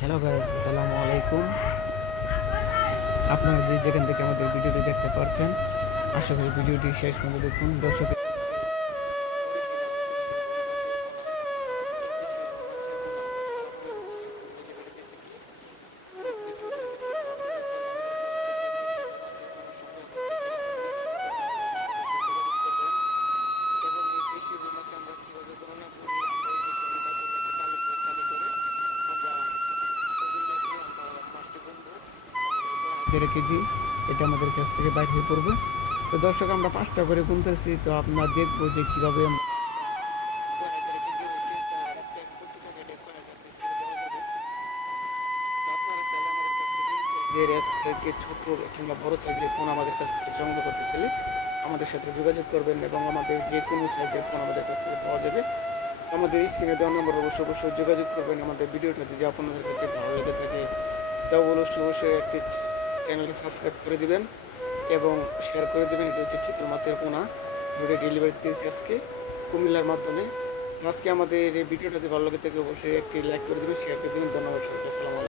Hello guys আসসালামু আলাইকুম আপনারা যে যেখান থেকে আমাদের ভিডিওটি দেখতে পারছেন, আশা করি ভিডিওটি শেষ পর্যন্ত দেখুন। দর্শক দেড় কেজি, এটা আমাদের কাছ থেকে বাইর হয়ে পড়বে। তো দর্শক, আমরা পাঁচটা করে গুনতেছি, তো আপনারা দেখব যে কীভাবে তো থেকে ছোট কিংবা বড় সাইজের ফোন আমাদের কাছ থেকে সংগ্রহ করতে চাইলে আমাদের সাথে যোগাযোগ করবেন এবং আমাদের যে কোনো সাইজের ফোন আমাদের কাছ থেকে পাওয়া যাবে। আমাদের স্ক্রিনে দেওয়া নম্বর অবশ্যই অবশ্যই যোগাযোগ করবেন। আমাদের ভিডিওটা যদি আপনাদের কাছে ভালো লেগে থাকে তাও অবশ্যই অবশ্যই একটি চ্যানেলকে সাবস্ক্রাইব করে দিবেন এবং শেয়ার করে দেবেন। এটা হচ্ছে চিতল মাছের পোনা ভিডিও ডেলিভারি দিয়েছি আজকে কুমিল্লার মাধ্যমে। আজকে আমাদের এই ভিডিওটা যদি ভালো লাগে থাকে অবশ্যই একটি লাইক করে দেবেন শেয়ার করে দেবেন। ধন্যবাদ সবাইকে। আসসালামু আলাইকুম।